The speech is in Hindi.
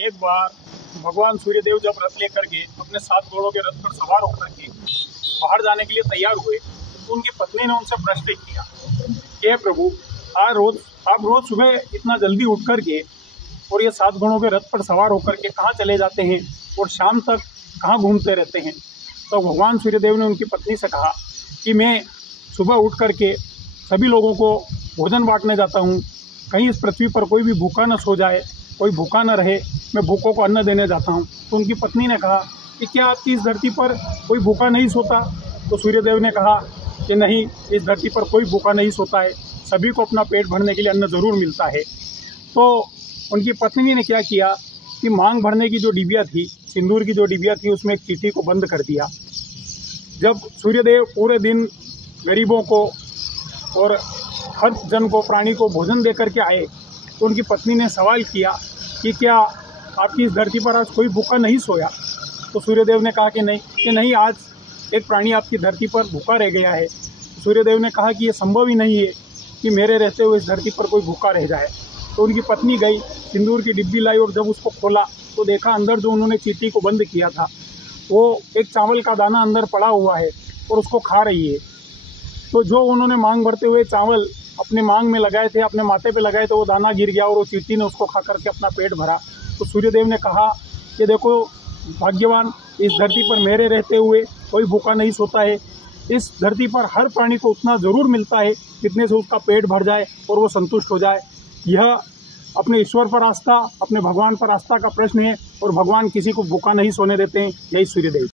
एक बार भगवान सूर्यदेव जब रथ लेकर के अपने 7 घोड़ों के रथ पर सवार होकर के बाहर जाने के लिए तैयार हुए तो उनकी पत्नी ने उनसे प्रश्न किया कि हे प्रभु, आप रोज सुबह इतना जल्दी उठ करके और ये 7 घोड़ों के रथ पर सवार होकर के कहाँ चले जाते हैं और शाम तक कहाँ घूमते रहते हैं। तो भगवान सूर्यदेव ने उनकी पत्नी से कहा कि मैं सुबह उठ करके सभी लोगों को भोजन बांटने जाता हूँ, कहीं इस पृथ्वी पर कोई भी भूखा न सो जाए, कोई भूखा न रहे, मैं भूखों को अन्न देने जाता हूँ। तो उनकी पत्नी ने कहा कि क्या आपकी इस धरती पर कोई भूखा नहीं सोता? तो सूर्यदेव ने कहा कि नहीं, इस धरती पर कोई भूखा नहीं सोता है, सभी को अपना पेट भरने के लिए अन्न ज़रूर मिलता है। तो उनकी पत्नी ने क्या किया कि मांग भरने की जो डिबिया थी, सिंदूर की जो डिबिया थी, उसमें एक चींटी को बंद कर दिया। जब सूर्यदेव पूरे दिन गरीबों को और हर जन को, प्राणी को भोजन दे करके आए तो उनकी पत्नी ने सवाल किया कि क्या आपकी इस धरती पर आज कोई भूखा नहीं सोया? तो सूर्यदेव ने कहा कि नहीं, आज एक प्राणी आपकी धरती पर भूखा रह गया है। सूर्यदेव ने कहा कि ये संभव ही नहीं है कि मेरे रहते हुए इस धरती पर कोई भूखा रह जाए। तो उनकी पत्नी गई, सिंदूर की डिब्बी लाई और जब उसको खोला तो देखा अंदर जो उन्होंने चींटी को बंद किया था वो एक चावल का दाना अंदर पड़ा हुआ है और उसको खा रही है। तो जो उन्होंने मांग भरते हुए चावल अपने मांग में लगाए थे, अपने माथे पे लगाए थे, वो दाना गिर गया और वो चींटी ने उसको खा करके अपना पेट भरा। तो सूर्यदेव ने कहा कि देखो भाग्यवान, इस धरती पर मेरे रहते हुए कोई भूखा नहीं सोता है। इस धरती पर हर प्राणी को उतना ज़रूर मिलता है जितने से उसका पेट भर जाए और वो संतुष्ट हो जाए। यह अपने ईश्वर पर आस्था, अपने भगवान पर आस्था का प्रश्न है और भगवान किसी को भूखा नहीं सोने देते हैं। यही सूर्यदेव।